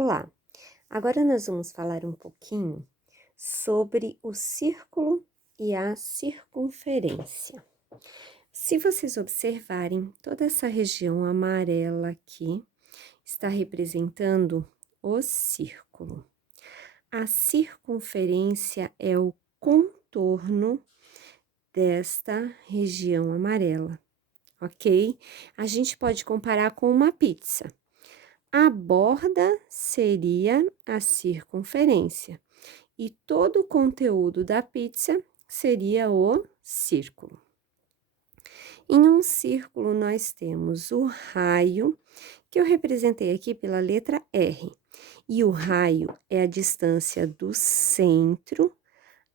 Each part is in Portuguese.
Olá, agora nós vamos falar um pouquinho sobre o círculo e a circunferência. Se vocês observarem, toda essa região amarela aqui está representando o círculo. A circunferência é o contorno desta região amarela, ok? A gente pode comparar com uma pizza. A borda seria a circunferência e todo o conteúdo da pizza seria o círculo. Em um círculo, nós temos o raio, que eu representei aqui pela letra R, e o raio é a distância do centro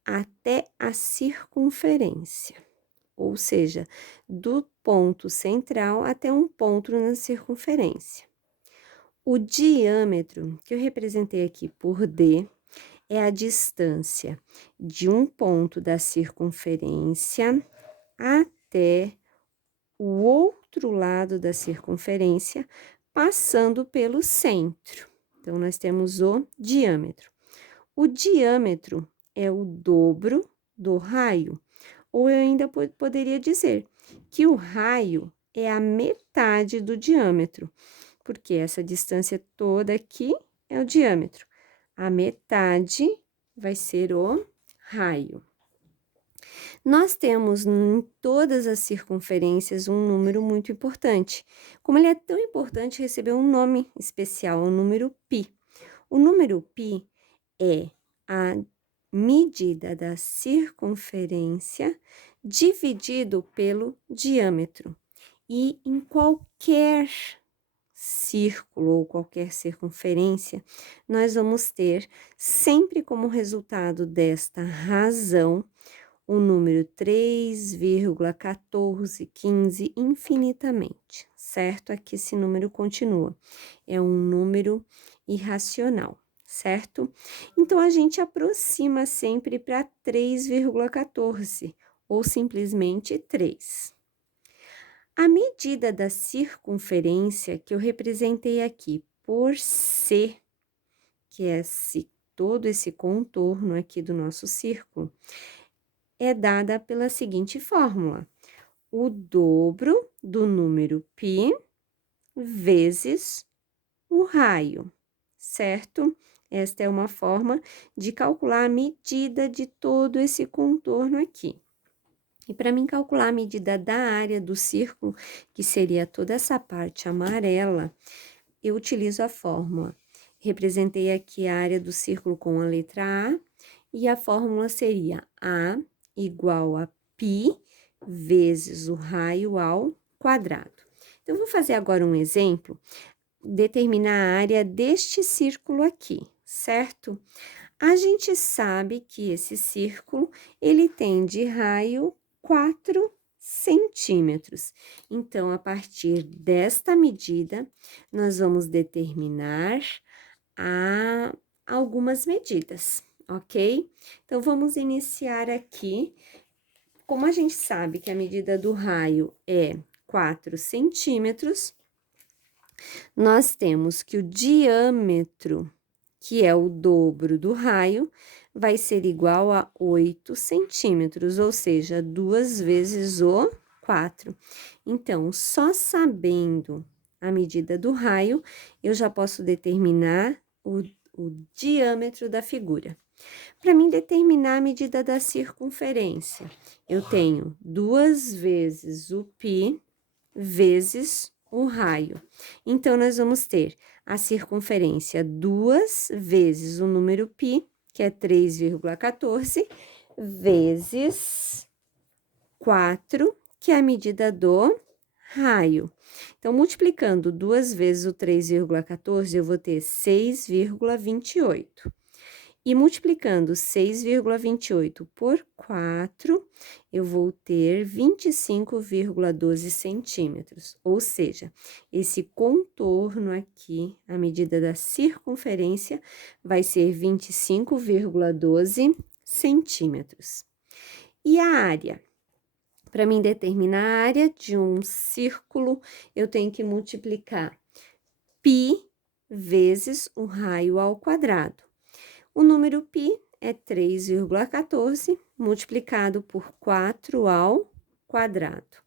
até a circunferência, ou seja, do ponto central até um ponto na circunferência. O diâmetro, que eu representei aqui por D, é a distância de um ponto da circunferência até o outro lado da circunferência, passando pelo centro. Então, nós temos o diâmetro. O diâmetro é o dobro do raio, ou eu ainda poderia dizer que o raio é a metade do diâmetro, porque essa distância toda aqui é o diâmetro. A metade vai ser o raio. Nós temos em todas as circunferências um número muito importante. Como ele é tão importante, recebeu um nome especial, o número π. O número π é a medida da circunferência dividido pelo diâmetro. E em qualquer círculo ou qualquer circunferência, nós vamos ter sempre como resultado desta razão o número 3,1415 infinitamente, certo? Aqui esse número continua, é um número irracional, certo? Então, a gente aproxima sempre para 3,14 ou simplesmente 3. A medida da circunferência que eu representei aqui por C, que é todo esse contorno aqui do nosso círculo, é dada pela seguinte fórmula: o dobro do número π vezes o raio, certo? Esta é uma forma de calcular a medida de todo esse contorno aqui. E para mim calcular a medida da área do círculo, que seria toda essa parte amarela, eu utilizo a fórmula. Representei aqui a área do círculo com a letra A, e a fórmula seria A igual a π vezes o raio ao quadrado. Então, eu vou fazer agora um exemplo, determinar a área deste círculo aqui, certo? A gente sabe que esse círculo, ele tem de raio 4 centímetros. Então, a partir desta medida, nós vamos determinar algumas medidas, ok? Então, vamos iniciar aqui. Como a gente sabe que a medida do raio é 4 centímetros, nós temos que o diâmetro, que é o dobro do raio, vai ser igual a 8 centímetros, ou seja, 2 vezes o 4. Então, só sabendo a medida do raio, eu já posso determinar o diâmetro da figura. Para mim determinar a medida da circunferência, eu tenho 2 vezes o π vezes o raio. Então, nós vamos ter a circunferência 2 vezes o número π, que é 3,14, vezes 4, que é a medida do raio. Então, multiplicando 2 vezes o 3,14, eu vou ter 6,28. E multiplicando 6,28 por 4, eu vou ter 25,12 centímetros. Ou seja, esse contorno aqui, a medida da circunferência, vai ser 25,12 centímetros. E a área? Para mim determinar a área de um círculo, eu tenho que multiplicar π vezes o raio ao quadrado. O número π é 3,14 multiplicado por 4 ao quadrado.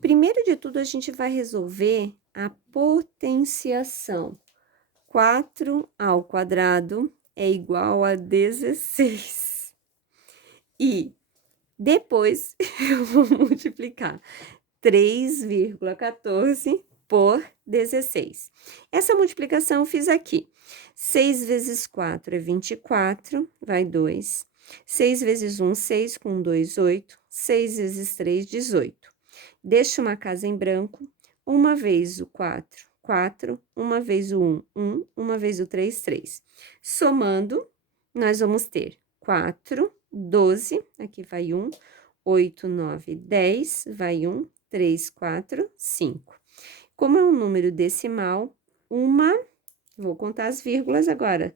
Primeiro de tudo, a gente vai resolver a potenciação. 4 ao quadrado é igual a 16. E depois eu vou multiplicar 3,14 por 16. Essa multiplicação eu fiz aqui. 6 vezes 4 é 24, vai 2. 6 vezes 1, 6, com 2, 8. 6 vezes 3, 18. Deixo uma casa em branco. Uma vez o 4, 4. Uma vez o 1, 1. Uma vez o 3, 3. Somando, nós vamos ter 4, 12, aqui vai 1. 8, 9, 10, vai 1. 3, 4, 5. Como é um número decimal, vou contar as vírgulas agora,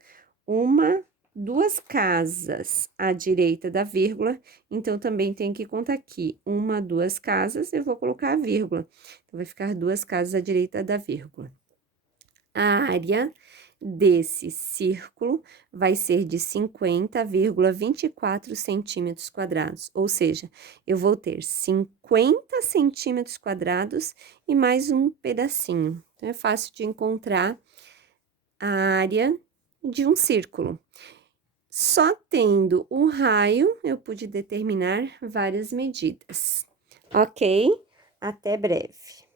duas casas à direita da vírgula, então também tem que contar aqui, duas casas, eu vou colocar a vírgula, então vai ficar duas casas à direita da vírgula. A área desse círculo vai ser de 50,24 centímetros quadrados, ou seja, eu vou ter 50 centímetros quadrados e mais um pedacinho. Então, é fácil de encontrar a área de um círculo. Só tendo o raio, eu pude determinar várias medidas. Ok? Até breve.